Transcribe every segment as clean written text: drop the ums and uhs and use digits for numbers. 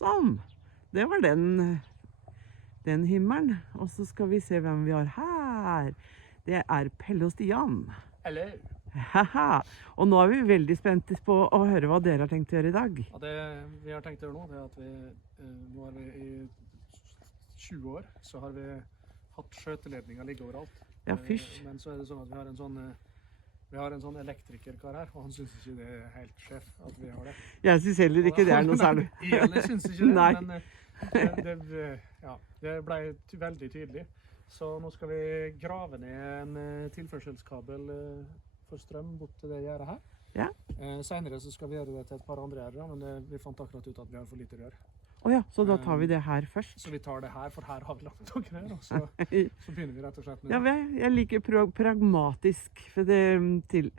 Sånn. Det var den himmelen. Og så skal vi se hvem vi har her. Det er Pelle og Stian. Eller? Haha. Og nå er vi veldig spente på å høre hva dere har tenkt å gjøre i dag. Ja, det vi har tenkt å gjøre nå, det er at nå har vi i 20 år, så har vi hatt skjøteledninger ligge overalt. Ja, fysj. Men så er det sånn at vi har en sånn elektrikerkar her, og han synes ikke det er helt sjef at vi har det. Jeg synes heller ikke det er noe særlig. Jeg synes ikke det, Nei. men det ble veldig tydelig. Så nå skal vi grave ned en tilførselskabel for strøm bort til det gjerdet her. Ja. Senere så skal vi gjøre det til et par andre gjerder, men vi fant akkurat ut at vi har for lite rør. Åja, så da tar vi det her først. Så vi tar det her, for her har vi lagt noen her, og så begynner vi rett og slett med det. Ja, jeg liker pragmatisk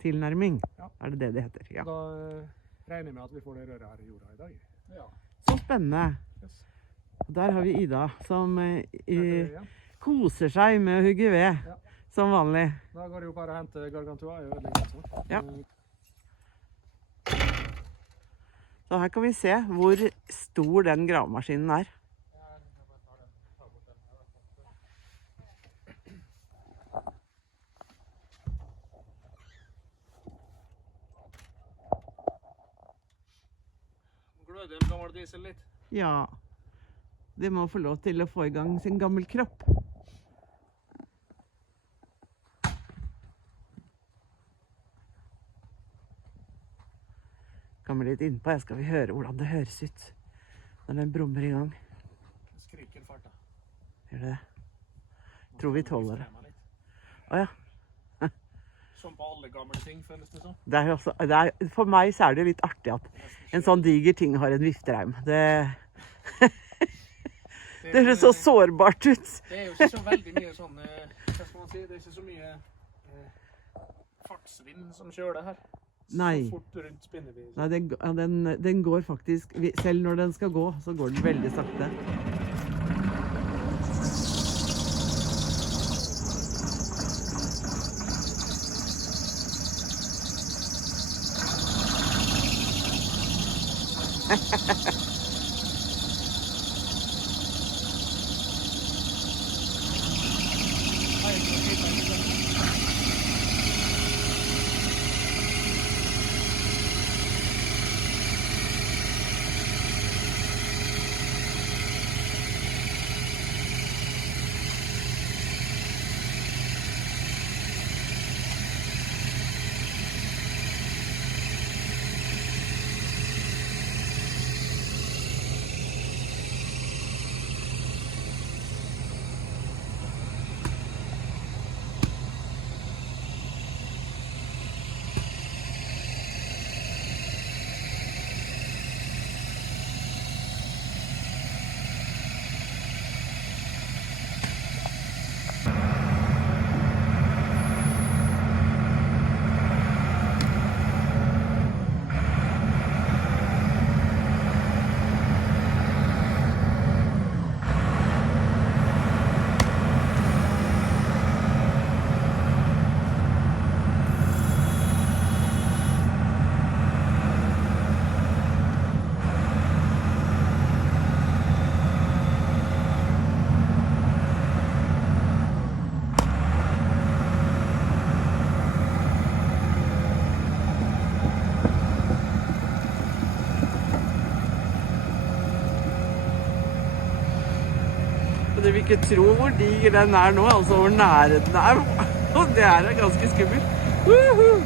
tilnærming. Ja. Er det heter? Ja. Da regner jeg med at vi får det røret her i jorda i dag. Ja. Så spennende. Yes. Der har vi Ida, som Ja. koser seg med å hugge ved, Ja. som vanlig. Da går det jo bare å hente gargantua, er jo veldig godt sånn. Ja. Så her kan vi se hvor stor den gravemaskinen er. Gløder en gammel diesel litt. Ja, det må få lov til å få i gang sin gammel kropp. Kommer litt innpå, skal vi høre hvordan det høres ut når den brummer i gang. Det skriker fart da. Gjør det det? Tror vi tåler det. Åja. Som på alle gamle ting, føles det sånn. Det er også, for meg så er det litt artig at en sånn diger ting har en viftereim. Det høres så sårbart ut. Det er jo ikke så veldig mye sånn, hva skal man si, det er ikke så mye fartsvind som kjører det her. Nei. Så fort rundt spinner vi. Nei, den går faktisk, selv når den skal gå, så går den veldig sakte. Du vil ikke tro hvor diger den er nå, altså hvor nære den er. Og det er ganske skummelt. Woohoo!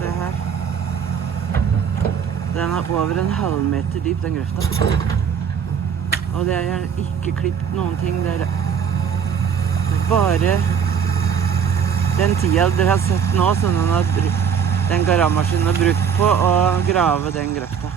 Se her. Den er over en halvmeter dyp, den grøfta. Og det er ikke klippet noen ting. Det er bare den tida dere har sett nå, som den garamaskinen har brukt på å grave den grøfta.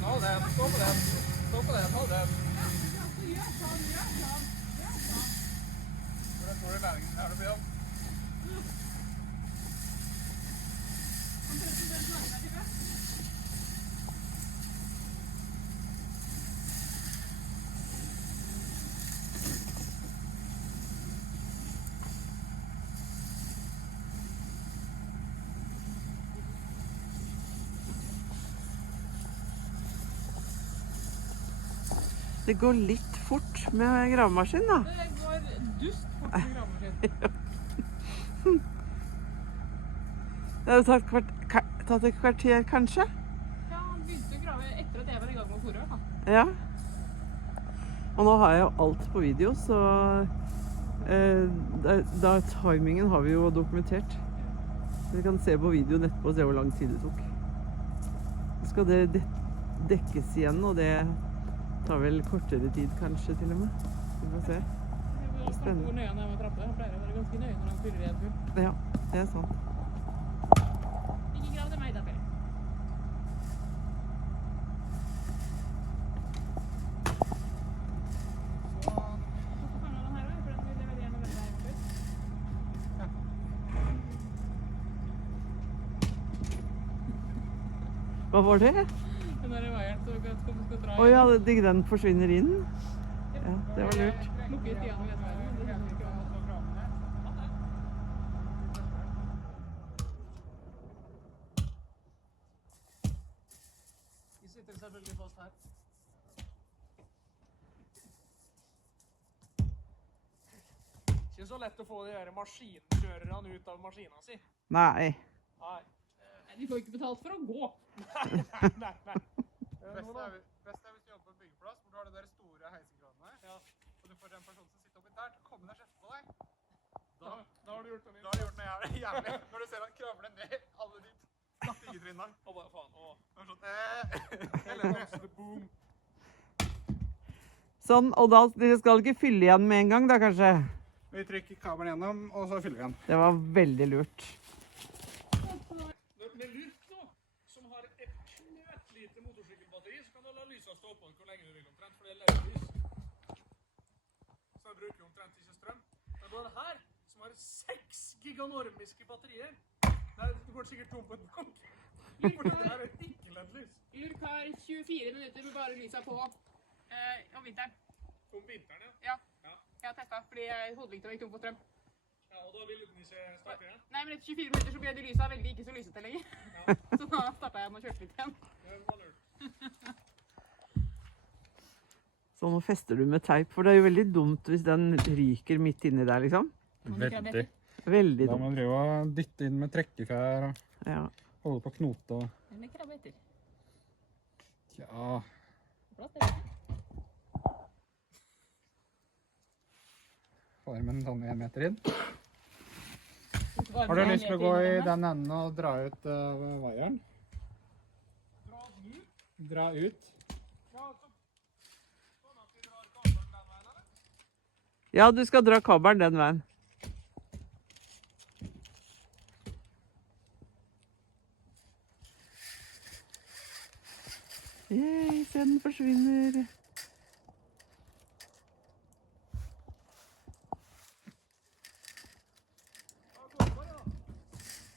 hold den. Stå på den. Stå på den, hold den. Hvordan går det læringen her, Bjørn? Det går litt fort med gravemaskin, da. Det går dust fort med gravemaskin. Det har tatt et kvarter, kanskje? Ja, han begynte å grave etter at jeg var i gang med å fôre. Ja. Og nå har jeg jo alt på video, så timingen har vi jo dokumentert. Så vi kan se på videoen etterpå og se hvor lang tid det tok. Så skal det dekkes igjen, og det tar vel kortere tid kanskje til og med. Vi får se. Spennende. Hvor nøye han er med å trappe. Han pleier å være ganske nøye når han fyller igjen full. Ja, det er sant. Ikke grav til meg da, Per. Hvorfor fanger han her da? For den vil jeg veldig gjerne velge her før. Hva var det? Den der veieren så skal dra Å ja, den forsvinner inn. Ja, det var lurt. Lukke i tiden med veien, men det kjenner ikke å grave ned. Vi sitter selvfølgelig fast her. Ikke så lett å få de der maskinkjørerne ut av maskinen sin. Nei. Nei. De får ikke betalt for å gå. Nei. Best er hvis du jobber på en byggeplass, hvor du har de der store heisekranene, og du får en person som sitter oppi der til å komme ned og kjefte på deg. Da har du gjort noe jævlig. Når du ser han kravler ned alle de stigetrinnene. Og bare faen, Det er sånn, eller boom. Sånn, og da dere skal ikke fylle igjen med en gang da, kanskje? Vi trykker kabelen gjennom, og så fyller vi igjen. Det var veldig lurt. Med lurt nå, som har et knøttlite motorsykkelbatteri, så kan du la lyset stå på hvor lenge du vil omtrent, for det er LED-lys. Så jeg bruker omtrent ikke strøm. Men den her, som har 6 giganormiske batterier, du går sikkert tom på et bank. For det her er ikke LED-lys. Lurk har 24 minutter med bare lysa på om vinteren. Om vinteren, ja. Ja, jeg har testet, fordi hodelykta var ikke tom for strøm. Ja, og da vil den ikke starte igjen. Nei, men etter 24 minutter så ble de lysa veldig ikke så lysete lenger. Så da startet jeg med å kjøre litt igjen. Det var lurt. Så nå fester du med teip, for det er jo veldig dumt hvis den ryker midt inni der, liksom. Veldig. Veldig Da må dumt. man drive og dytte inn med trekkefjær og Ja. holde på knote og... Eller krabbe etter. Ja... Plass det. Farmen sånn 1 meter inn. Har Har du lyst til å gå i den enden og dra ut vaieren? Dra ut? Ja, du skal dra kabelen den veien. Yay, se den forsvinner.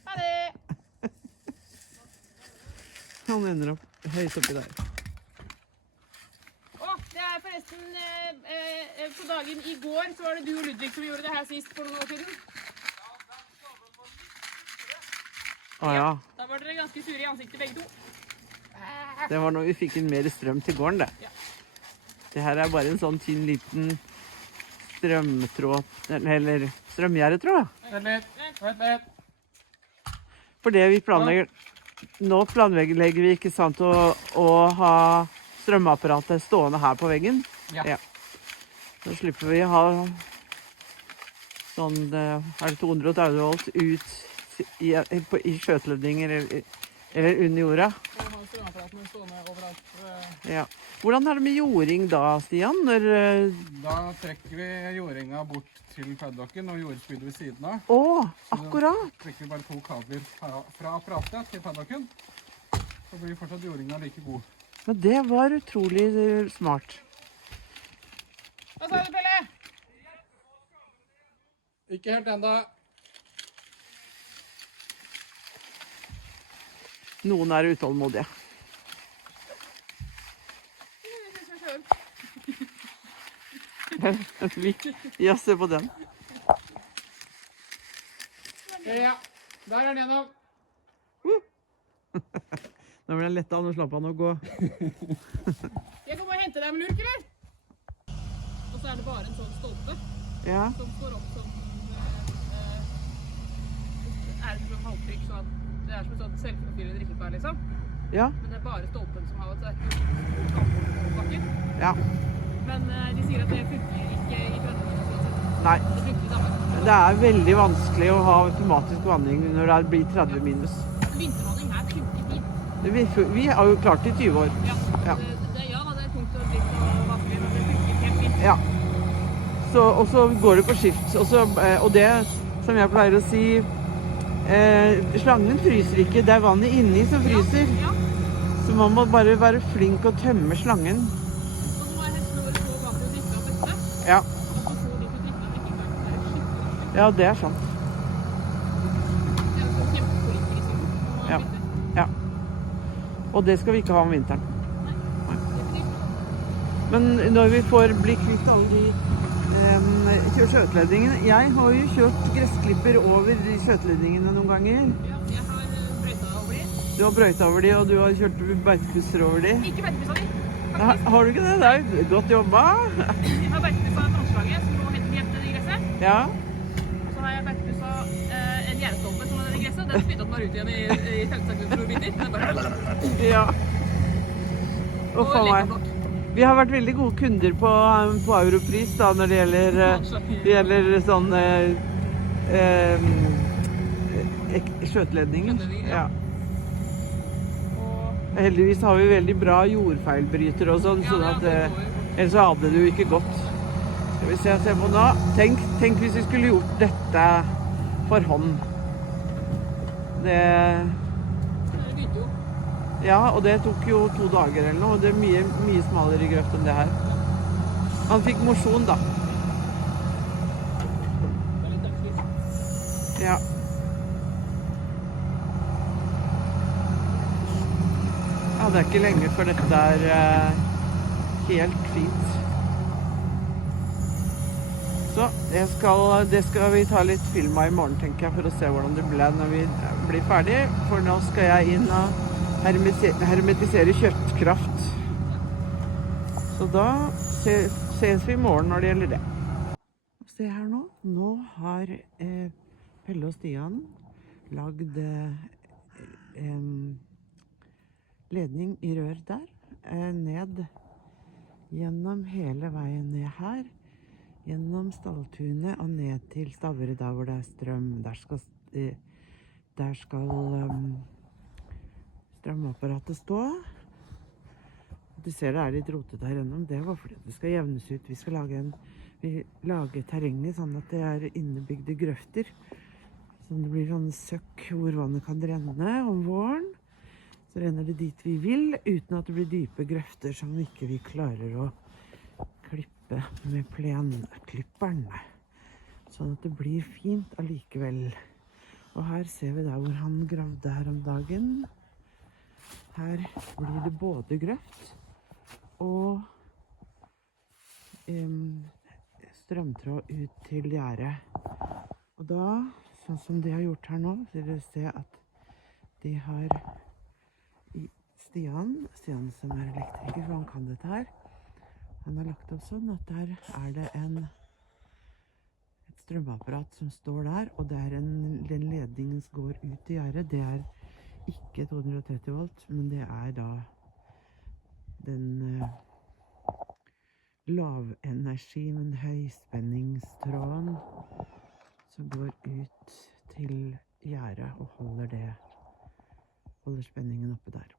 Ha det! Han ender opp høyt oppi der. Det er forresten på dagen i går så var det du og Ludvig som gjorde det her sist for noen år siden. Å ja, Da var dere ganske sure i ansiktet begge to. det var når vi fikk inn mer strøm til gården, det. Ja. Det her er bare en sånn tynn liten strømtråd, eller strømgjerde, tror jeg. Vent litt. For det vi planlegger, nå planlegger vi ikke sant å ha strømapparatet stående her på veggen. Ja. Så slipper vi å ha sånn, er det 230 volt ut i skjøteledninger eller under jorda. Og har strømapparaten stående overalt. Ja. Hvordan er det med jording da, Stian? Da trekker vi jordinga bort til paddocken og jordspydet ved siden av. Å, akkurat! Trekker vi bare 2 kabler fra apparatet til paddocken. Så blir fortsatt jordinga like god. Men det var utrolig smart. Hva sa du, Pelle? Ikke helt enda. Noen er utålmodige. Ja, se på den. Ja, der er den gjennom. Nå blir den lett av, nå slapp han å gå. Jeg kommer og henter deg med lurk, eller? Og så er det bare en sånn stolpe Ja, som står opp som er det som halvtrykk, så at det er som et sånt selvforfyllende drikkepær, liksom. ja, Men det er bare stolpen som har et alkohol på bakken. ja. Men de sier at det funker ikke i brønnene. Nei, Det funker i Danmark. det er veldig vanskelig å ha automatisk vanning når det blir 30 minus. Vintervanning her funker fint. Vi har jo klart det i 20 år. Ja, Ja. det er tungt og dritt og vanskelig, men det funker helt fint. Ja. Og så går det på skift. Og det som jeg pleier å si, slangen fryser ikke, det er vannet inni som fryser. Ja. Så man må bare være flink å tømme slangen. Og nå er hestene våre så vant til å drikke av dette. Ja, Og så får de til drikke av drikkeklart. Det er skikkelig. ja det er sant. Det er jo sånn kjempepolitiker i Syden. Ja. Ja. Og det skal vi ikke ha om vinteren. Men når vi får bli kvitt alle de skjøteledningene. Jeg har jo kjørt gressklipper over de skjøteledningene noen ganger. Ja, jeg har brøyta over de. Du har brøyta over de, og du har kjørt beitekusser over de. Ikke beitepussa di, Har faktisk. du ikke det? Det er godt jobba. Jeg har beitepussa et anslaget som nå heter hjemte i gresset. Ja. Og så har jeg beitepussa en gjerdestolpe som er i gresset. Den spyttet den bare ut igjen i 15 sekunder for å biter. Den bare... Ja. Og Uff a meg. lekeblokk. Vi har vært veldig gode kunder på Europris da, når det gjelder sånn skjøteledninger. Ja. Og Heldigvis har vi veldig bra jordfeilbryter og sånn, sånn at ellers så hadde det jo ikke gått. Skal vi se på nå. Tenk hvis vi skulle gjort dette for hånd. Det... det begynte jo. Ja, og det tok jo 2 dager eller noe, og det er mye smalere grøft enn det her. Han fikk mosjon da. Det er litt dødsvis. Ja. Ja, det er ikke lenge før dette er helt fint. Så det skal vi ta litt film av i morgen, tenker jeg, for å se hvordan det ble når vi blir ferdig. For nå skal jeg inn og hermetisere kjøttkraft. Så da ses vi i morgen når det gjelder det. Se her nå. Nå har Pelle og Stian lagd ledning i rør der. Ned gjennom hele veien ned her. Gjennom Stalltunet og ned til Stavre der hvor det er strøm. Der skal strømapparatet stå. Du ser det er litt rotete her gjennom. Det var fordi det skal jevnes ut. Vi lager terrenget sånn at det er innebygde grøfter. Sånn det blir sånne søkk hvor vannet kan renne om våren. Så renner det dit vi vil, uten at det blir dype grøfter som ikke vi klarer å klippe med plenklipperen. Sånn at det blir fint allikevel. Og her ser vi der hvor han gravde her om dagen. Her blir det både grøft og strømtråd ut til gjerdet. Og da, sånn som de har gjort her nå, vil dere se at de har Stian som er elektriker, for han kan dette her. Han har lagt opp sånn at der er det et strømapparat som står der, og det er den ledningen som går ut i gjerdet. Det er ikke 230 volt, men det er da den lavenergi, men høyspenningstråden som går ut til gjerdet og holder spenningen oppe der.